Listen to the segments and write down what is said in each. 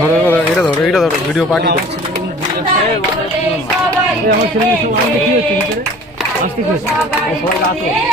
ধরো এটা ধরো ভিডিও পাঠিয়ে দাও। আমার ছেলে সব আমাকে কি হচ্ছে ভিতরে আসতে কি হচ্ছে সবাই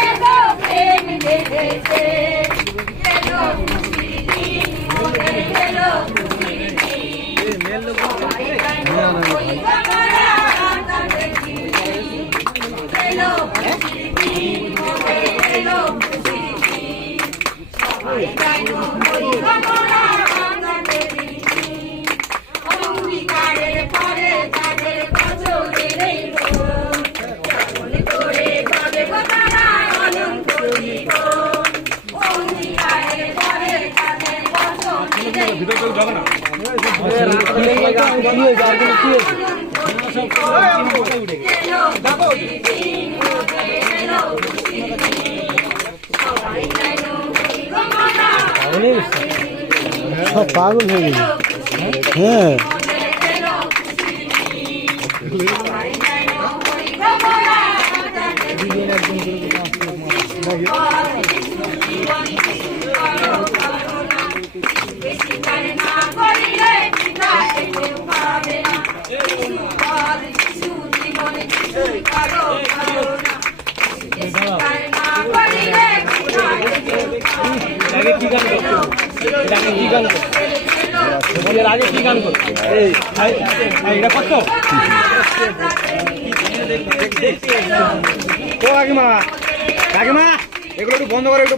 সব পাগল হয়ে গেছে। হ্যাঁ আগে কি গান করতো এটা করতো ও কাকিমা কাকিমা এগুলো একটু বন্ধ করো এগুলো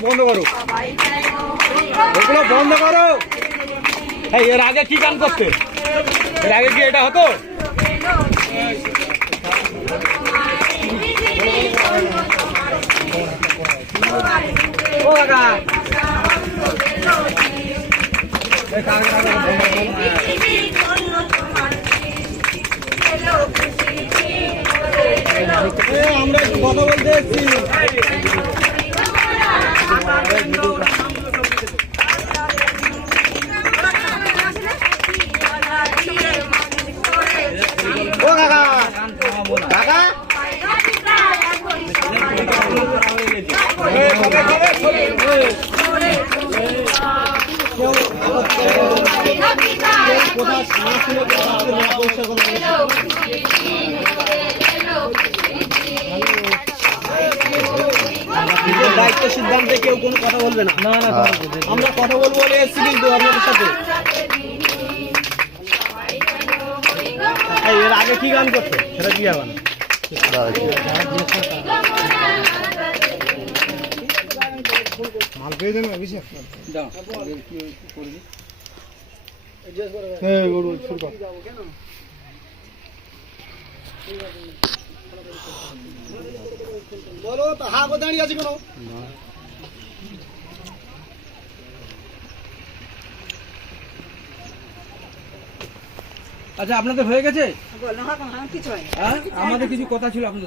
বন্ধ করো। এর আগে কি গান করতে এর আগে কি এটা হতো ও কাকা আমরা একটু কথা বলতে এসেছি। ও কাকা কাকা দায়িত্ব সিদ্ধান্তে কেউ কোনো কথা বলবে না। না না আমরা কথা বলবো বলে এসেছি কিন্তু আপনাদের সাথে। এর আগে কি গান করতো সেটা কি গান মাল পেয়ে দেন বলো তো হা করে দাঁড়িয়ে আছে কোনো আচ্ছা আপনাদের হয়ে গেছে? আমাদের কিছু কথা ছিল আপনাদের